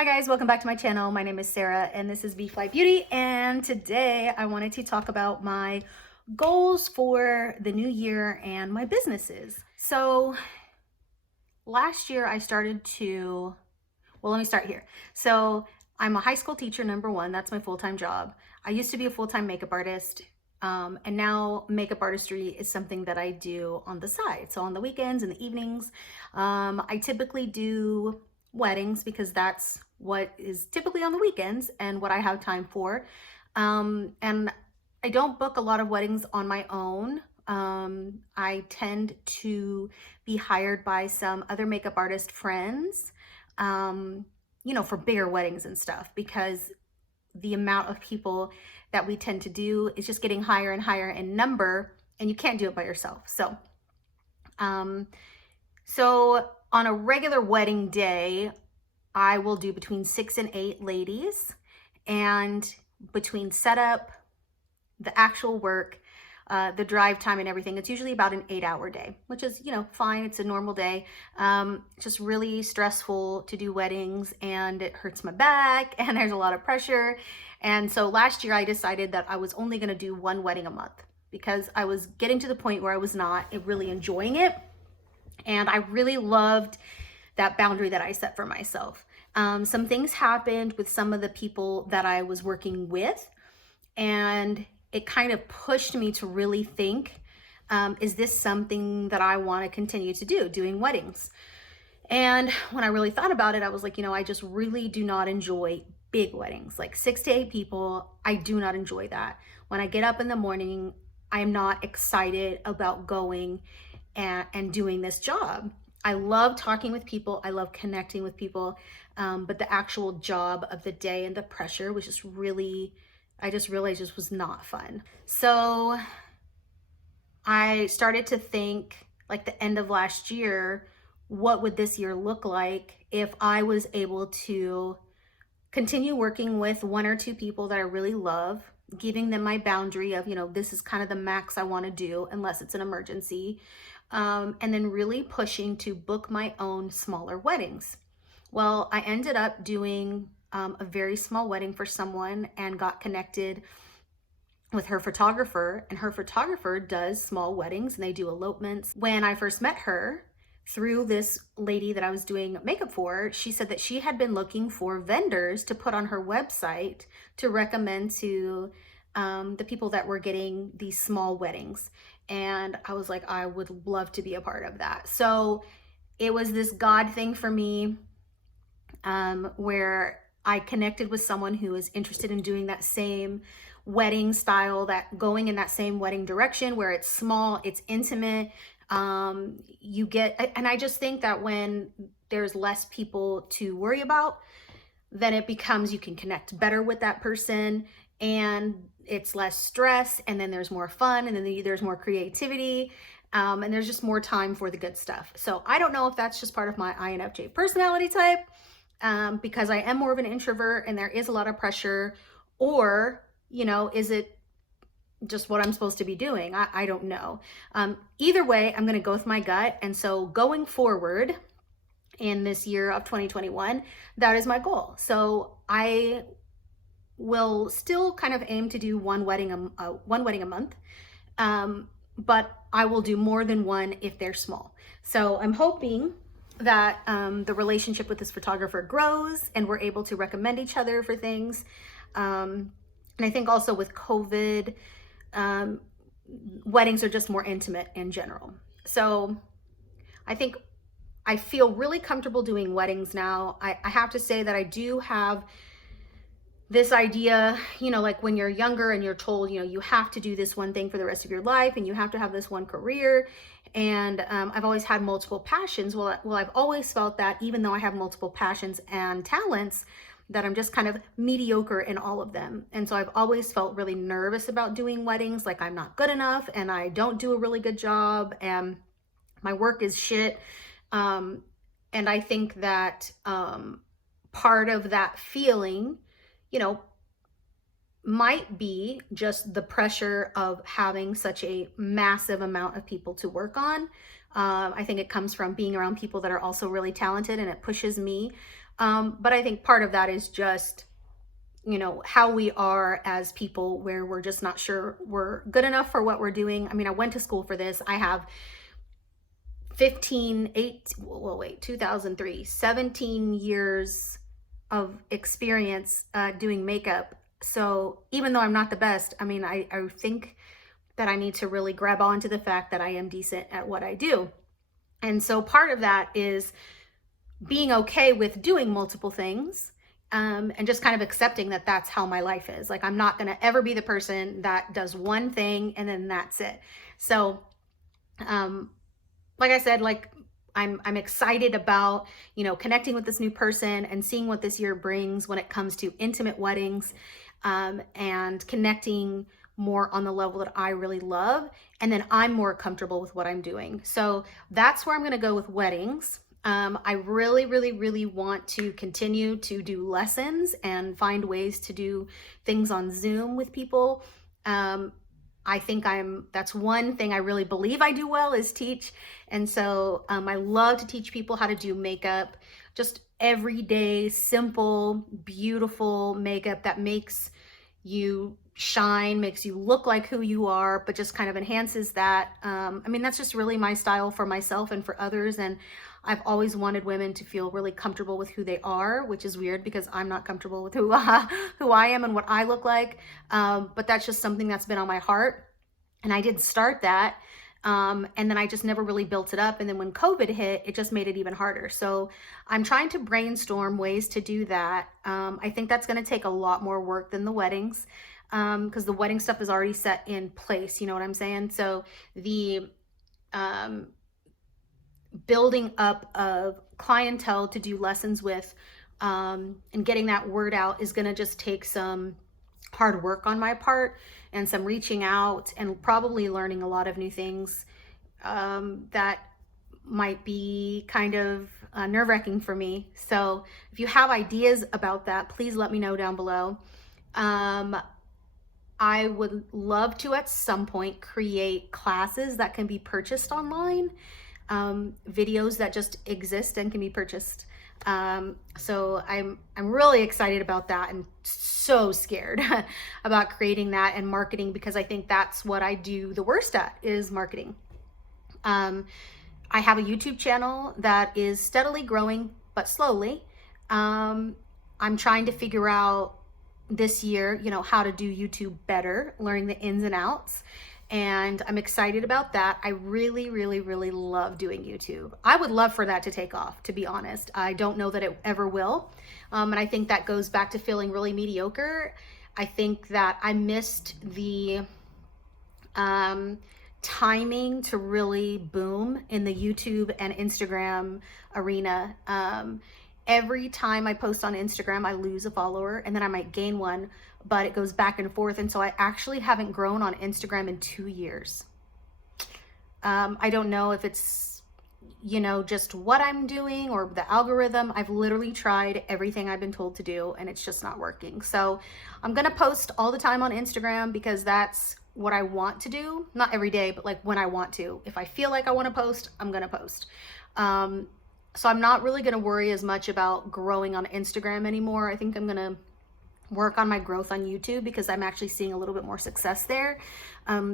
Hi guys, welcome back to my channel. My name is Sarah and this is B.fleye Beauty, and today I wanted to talk about my goals for the new year and my businesses. So last year I started to, well, let me start here. So I'm a high school teacher, number one. That's my full-time job. I used to be a full-time makeup artist, and now makeup artistry is something that I do on the side. So on the weekends and the evenings, I typically do weddings because that's what is typically on the weekends and what I have time for. And I don't book a lot of weddings on my own. I tend to be hired by some other makeup artist friends, for bigger weddings and stuff, because the amount of people that we tend to do is just getting higher and higher in number, and you can't do it by yourself. So on a regular wedding day, I will do between 6 and 8 ladies, and between setup, the actual work, the drive time and everything, it's usually about an 8-hour day, which is, fine. It's a normal day. Just really stressful to do weddings, and it hurts my back and there's a lot of pressure. And so last year I decided that I was only going to do one wedding a month because I was getting to the point where I was not really enjoying it. And I really loved that boundary that I set for myself. Some things happened with some of the people that I was working with, and it kind of pushed me to really think, is this something that I want to continue to do, doing weddings? And when I really thought about it, I was like, I just really do not enjoy big weddings, like 6 to 8 people. I do not enjoy that. When I get up in the morning, I am not excited about going and doing this job. I love talking with people. I love connecting with people. But the actual job of the day and the pressure was just really, I just realized this was not fun. So I started to think, like the end of last year, what would this year look like if I was able to continue working with 1 or 2 people that I really love, giving them my boundary of, this is kind of the max I want to do unless it's an emergency, and then really pushing to book my own smaller weddings. Well, I ended up doing a very small wedding for someone and got connected with her photographer, and her photographer does small weddings and they do elopements. When I first met her through this lady that I was doing makeup for, she said that she had been looking for vendors to put on her website to recommend to the people that were getting these small weddings. And I was like, I would love to be a part of that. So it was this God thing for me, where I connected with someone who is interested in doing that same wedding style, that going in that same wedding direction where it's small, it's intimate. You get, and I just think that when there's less people to worry about, then it becomes, you can connect better with that person, and it's less stress, and then there's more fun, and then there's more creativity, and there's just more time for the good stuff. So I don't know if that's just part of my INFJ personality type, because I am more of an introvert and there is a lot of pressure, or, is it just what I'm supposed to be doing? I don't know. Either way, I'm going to go with my gut. And so going forward in this year of 2021, that is my goal. So I will still kind of aim to do one wedding a month, but I will do more than one if they're small. So I'm hoping that the relationship with this photographer grows and we're able to recommend each other for things. And I think also with COVID, weddings are just more intimate in general. So I think I feel really comfortable doing weddings now. I have to say that I do have this idea, like when you're younger and you're told, you have to do this one thing for the rest of your life and you have to have this one career. And I've always had multiple passions. Well, I've always felt that even though I have multiple passions and talents, that I'm just kind of mediocre in all of them. And so I've always felt really nervous about doing weddings, like I'm not good enough and I don't do a really good job and my work is shit. And I think that part of that feeling, might be just the pressure of having such a massive amount of people to work on. I think it comes from being around people that are also really talented, and it pushes me But I think part of that is just, you know, how we are as people, where we're just not sure we're good enough for what we're doing. I mean, I went to school for this. I have 2003, 17 years of experience doing makeup. So even though I'm not the best, I mean, I think that I need to really grab onto the fact that I am decent at what I do. And so part of that is being okay with doing multiple things, and just kind of accepting that that's how my life is. Like, I'm not going to ever be the person that does one thing and then that's it. So, like I said, like, I'm excited about, you know, connecting with this new person and seeing what this year brings when it comes to intimate weddings, and connecting more on the level that I really love. And then I'm more comfortable with what I'm doing. So that's where I'm going to go with weddings. I really, really, really want to continue to do lessons and find ways to do things on Zoom with people. I think that's one thing I really believe I do well, is teach. And so I love to teach people how to do makeup, just everyday, simple, beautiful makeup that makes you shine, makes you look like who you are, but just kind of enhances that. I mean, that's just really my style for myself and for others. And I've always wanted women to feel really comfortable with who they are, which is weird because I'm not comfortable with who I am and what I look like. But that's just something that's been on my heart. And I did start that. And then I just never really built it up. And then when COVID hit, it just made it even harder. So I'm trying to brainstorm ways to do that. I think that's going to take a lot more work than the weddings, because the wedding stuff is already set in place. You know what I'm saying? So the building up of clientele to do lessons with, and getting that word out is going to just take some hard work on my part and some reaching out and probably learning a lot of new things that might be kind of nerve-wracking for me. So if you have ideas about that, please let me know down below. I would love to at some point create classes that can be purchased online, videos that just exist and can be purchased. So I'm really excited about that, and so scared about creating that and marketing, because I think that's what I do the worst at, is marketing. I have a YouTube channel that is steadily growing, but slowly. I'm trying to figure out this year, you know, how to do YouTube better, learning the ins and outs. And I'm excited about that. I really, really, really love doing YouTube. I would love for that to take off, to be honest. I don't know that it ever will. And I think that goes back to feeling really mediocre. I think that I missed the timing to really boom in the YouTube and Instagram arena. Every time I post on Instagram, I lose a follower, and then I might gain one, but it goes back and forth. And so I actually haven't grown on Instagram in 2 years. I don't know if it's, you know, just what I'm doing or the algorithm. I've literally tried everything I've been told to do, and it's just not working. So I'm going to post all the time on Instagram because that's what I want to do. Not every day, but like when I want to. If I feel like I want to post, I'm going to post. So I'm not really going to worry as much about growing on Instagram anymore. I think I'm going to work on my growth on YouTube because I'm actually seeing a little bit more success there.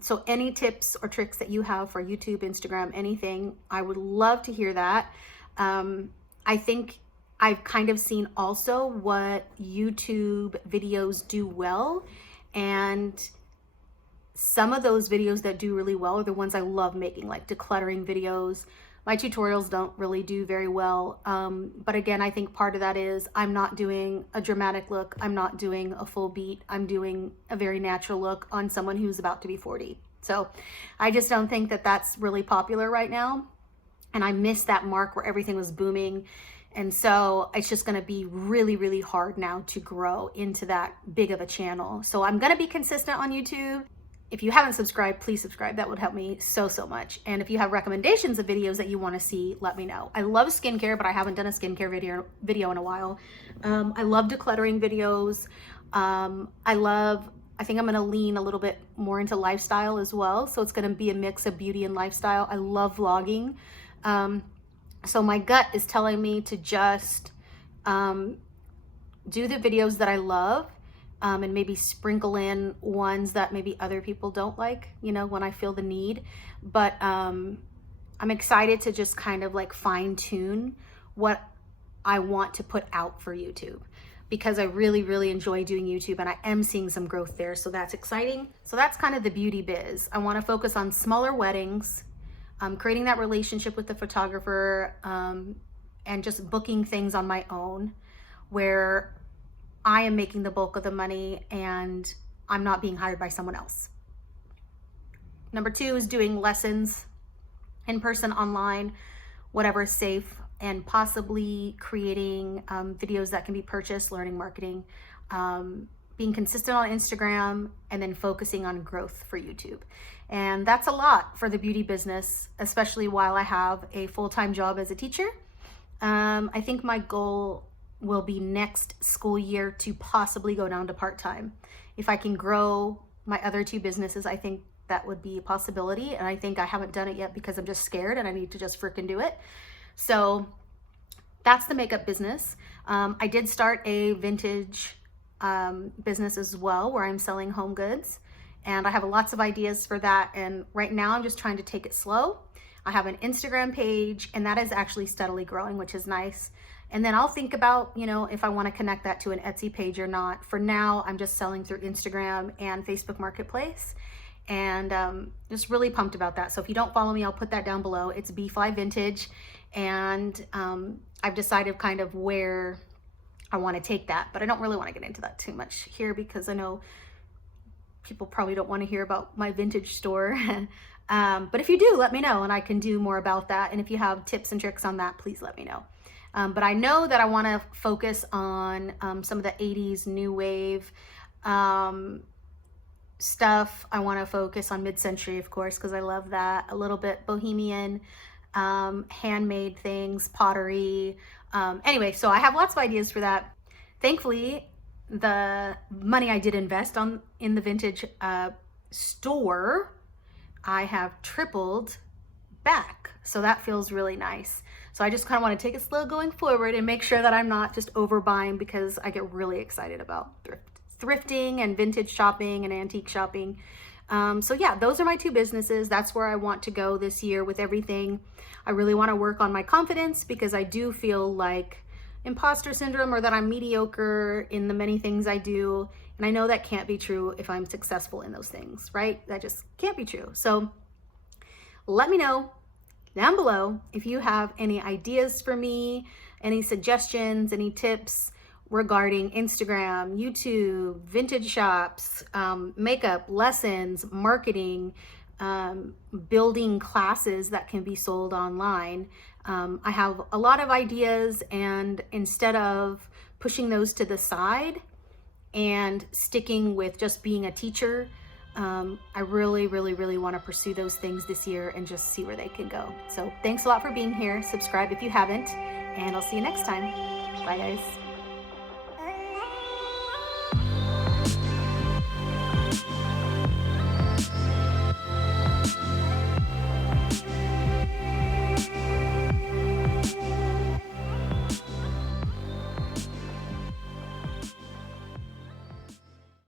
So any tips or tricks that you have for YouTube, Instagram, anything, I would love to hear that. I think I've kind of seen also what YouTube videos do well, and some of those videos that do really well are the ones I love making, like decluttering videos. My tutorials don't really do very well. But again, I think part of that is I'm not doing a dramatic look. I'm not doing a full beat. I'm doing a very natural look on someone who's about to be 40. So I just don't think that that's really popular right now. And I missed that mark where everything was booming. And so it's just going to be really, really hard now to grow into that big of a channel. So I'm going to be consistent on YouTube. If you haven't subscribed, please subscribe. That would help me so, so much. And if you have recommendations of videos that you want to see, let me know. I love skincare, but I haven't done a skincare video in a while. I love decluttering videos. I think I'm going to lean a little bit more into lifestyle as well. So it's going to be a mix of beauty and lifestyle. I love vlogging. So my gut is telling me to just do the videos that I love, and maybe sprinkle in ones that maybe other people don't like, you know, when I feel the need. But I'm excited to just kind of like fine tune what I want to put out for YouTube, because I really, really enjoy doing YouTube and I am seeing some growth there. So that's exciting. So that's kind of the beauty biz. I want to focus on smaller weddings, creating that relationship with the photographer, and just booking things on my own where I am making the bulk of the money and I'm not being hired by someone else. Number 2 is doing lessons in person, online, whatever is safe, and possibly creating videos that can be purchased, learning marketing, being consistent on Instagram, and then focusing on growth for YouTube. And that's a lot for the beauty business, especially while I have a full-time job as a teacher. I think my goal will be next school year to possibly go down to part-time. If I can grow my other 2 businesses, I think that would be a possibility. And I think I haven't done it yet because I'm just scared and I need to just freaking do it. So that's the makeup business. I did start a vintage business as well, where I'm selling home goods, and I have lots of ideas for that. And right now I'm just trying to take it slow. I have an Instagram page, and that is actually steadily growing, which is nice. And then I'll think about, you know, if I want to connect that to an Etsy page or not. For now, I'm just selling through Instagram and Facebook Marketplace, and just really pumped about that. So if you don't follow me, I'll put that down below. It's B.fleye Vintage, and I've decided kind of where I want to take that, but I don't really want to get into that too much here because I know people probably don't want to hear about my vintage store. But if you do, let me know and I can do more about that. And if you have tips and tricks on that, please let me know. But I know that I want to focus on some of the 80s new wave stuff. I want to focus on mid-century, of course, because I love that. A little bit bohemian, handmade things, pottery. Anyway, so I have lots of ideas for that. Thankfully, the money I did invest in the vintage store, I have tripled back. So that feels really nice. So I just kind of want to take it slow going forward and make sure that I'm not just overbuying, because I get really excited about thrifting and vintage shopping and antique shopping. So yeah, those are my 2 businesses. That's where I want to go this year with everything. I really want to work on my confidence, because I do feel like imposter syndrome, or that I'm mediocre in the many things I do. And I know that can't be true if I'm successful in those things, right? That just can't be true. So let me know down below if you have any ideas for me, any suggestions, any tips regarding Instagram, YouTube, vintage shops, makeup, lessons, marketing, building classes that can be sold online. I have a lot of ideas, and instead of pushing those to the side and sticking with just being a teacher, I really, really, really want to pursue those things this year and just see where they can go. So thanks a lot for being here. Subscribe if you haven't, and I'll see you next time. Bye, guys.